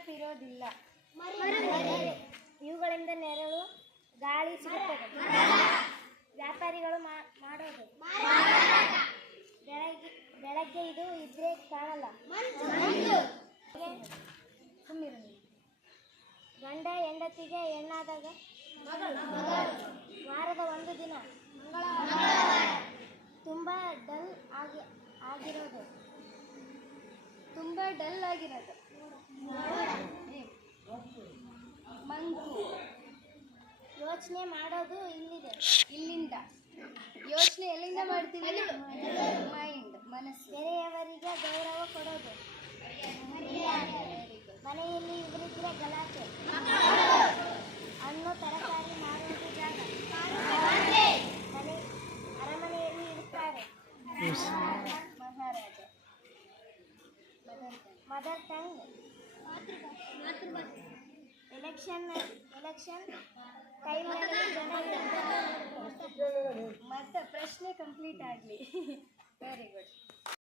ನೆನಪಿರೋದಿಲ್ಲ. ಇವುಗಳಿಂದ ನೆರಳು ಗಾಳಿ ಸಿಗುತ್ತದೆ. ವ್ಯಾಪಾರಿಗಳು ಮಾಡೋದು. ಬೆಳಗ್ಗೆ ಇದು ಇದ್ರೆ ಕಾಣಲ್ಲ. ಗಂಡ ಹೆಂಡತಿಗೆ ಹೆಣ್ಣಾದಾಗ ವಾರದ ಒಂದು ದಿನ ತುಂಬ ಡಲ್ ಆಗಿರೋದು. ಮಂಕು. ಯೋಚನೆ ಮಾಡೋದು ಇಲ್ಲಿಂದ. ಯೋಚನೆ ಎಲ್ಲಿಂದ ಮಾಡ್ತೀವಿ? ಮೈಂಡ್, ಮನಸ್ಸು. ಬೇರೆಯವರಿಗೆ ಗೌರವ ಕೊಡೋದು. ಮನೆಯಲ್ಲಿ ಇವರಿದ್ರೆ ಗಲಾಟೆ. ಹಣ್ಣು ತರಕಾರಿ ಮಾರುವುದು ಜಾಗ. ಅರಮನೆಯಲ್ಲಿ ಇರುತ್ತಾರೆ. ಮಹಾರಾಜ. Mother tongue. ಎಲೆಕ್ಷನ್ ಟೈಮ್ನಲ್ಲಿ ಜನ ಮತ್ತೆ ಪ್ರಶ್ನೆ ಕಂಪ್ಲೀಟ್ ಆಗಲಿ. Very good.